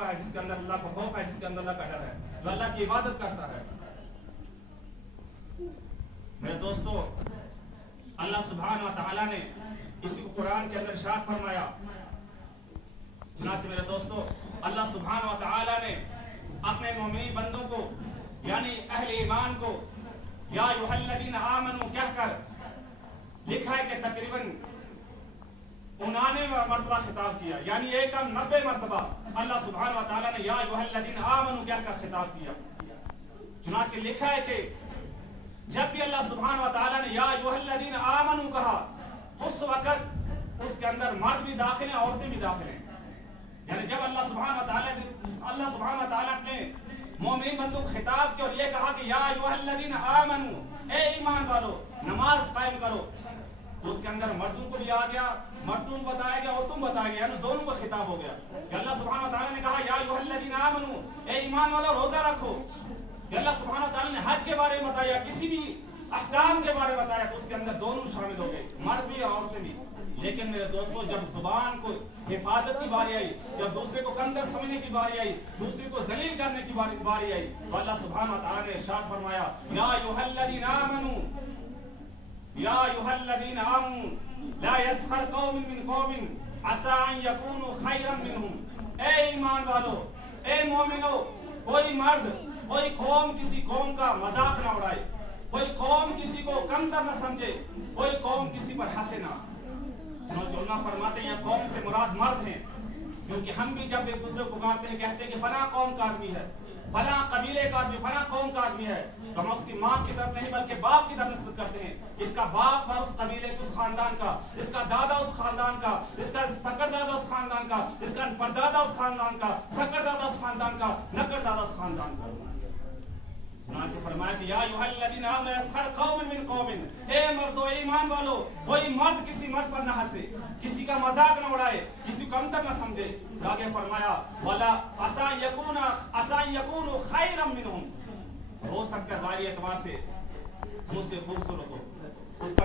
ہوا ہے جس کے اندر اللہ کا خوف ہے, جس کے اندر اللہ کا ڈر ہے, جو اللہ کی عبادت کرتا ہے. میرے دوستو, اللہ سبحانہ و تعالیٰ نے اسی کو قرآن کے اندر ارشاد فرمایا. چنانچہ میرے دوستو, اللہ سبحانہ و تعالیٰ نے اپنے مومنی بندوں کو یعنی اہل ایمان کو یا ایھا الذین آمنوا کہہ کر لکھا ہے کہ تقریباً 99 مرتبہ خطاب کیا, یعنی 90 مرتبہ اللہ سبحانہ و تعالیٰ نے یا ایھا الذین آمنوا کہہ کر خطاب کیا. چنانچہ لکھا ہے کہ جب بھی اللہ سبحانہ و تعالیٰ نے یا ایھا الذین آمنوا کہا, اس وقت اس کے اندر مرد بھی داخل ہیں, عورتیں بھی داخل ہیں. یعنی جب اللہ سبحانہ و تعالیٰ نے مومن بندوں کو خطاب کیا اور یہ کہا کہ یا ایھا الذین آمنوا, اے ایمان والو نماز قائم کرو, تو اس کے اندر مردوں کو بھی آ گیا, مردوں کو بتایا گیا, عورتوں کو بتایا گیا, یعنی دونوں کو خطاب ہو گیا. کہ اللہ سبحانہ و تعالیٰ نے کہا یا ایھا الذین آمنوا, اے ایمان والو روزہ رکھو. کہ اللہ سبحانہ و تعالیٰ نے حج کے بارے میں بتایا, کسی بھی احکام کے بارے میں بتایا, تو اس کے اندر دونوں شامل ہو گئے, مرد بھی اور عورتیں بھی. لیکن میرے دوستوں, جب زبان کو حفاظت کی باری آئی, جب دوسرے کو کمتر سمجھنے کی باری آئی, دوسرے کو ذلیل کرنے کی باری آئی, تو اللہ سبحانہ و تعالیٰ نے ارشاد فرمایا یا ایھا الذین آمنوا, یا ایھا الذین آمنوا لا یسخر قوم من قوم عسى ان یکونوا خیرا منهم. اے ایمان والو, اے مومنو, کوئی مرد کوئی قوم کسی قوم کا مذاق نہ اڑائے, کوئی قوم کسی کو کمتر نہ سمجھے, کوئی قوم کسی پر ہنسے نہ. چنانچہ علماء فرماتے ہیں قوم سے مراد مرد ہیں, کیونکہ ہم بھی جب ایک دوسرے کو پکارتے ہیں کہتے ہیں کہ فلاں قوم کا آدمی ہے, فلاں قبیلے کا آدمی, فلاں قوم کا آدمی ہے, تو ہم اس کی ماں کی طرف نہیں بلکہ باپ کی طرف نسبت کرتے ہیں. اس کا باپ اس قبیلے اس خاندان کا, اس کا دادا اس خاندان کا, اس کا سکر دادا اس خاندان کا, اس کا پردادا اس خاندان کا, سکر دادا اس خاندان کا, نکر دادا اس خاندان کا. چنانچہ فرمایا کہ یا ایھا الذین آمنوا لا یسخر قوم من قوم, اے مردو, اے ایمان والو, کوئی مرد کسی مرد پر نہ ہنسے, کسی کا مذاق نہ اڑائے, کسی کو کمتر نہ سمجھے. آگے فرمایا ولا عسى ان یکونوا خیرا منهم, ہو سکتا ہے ظاہری اعتبار سے تم سے خوبصورت ہو, اس کا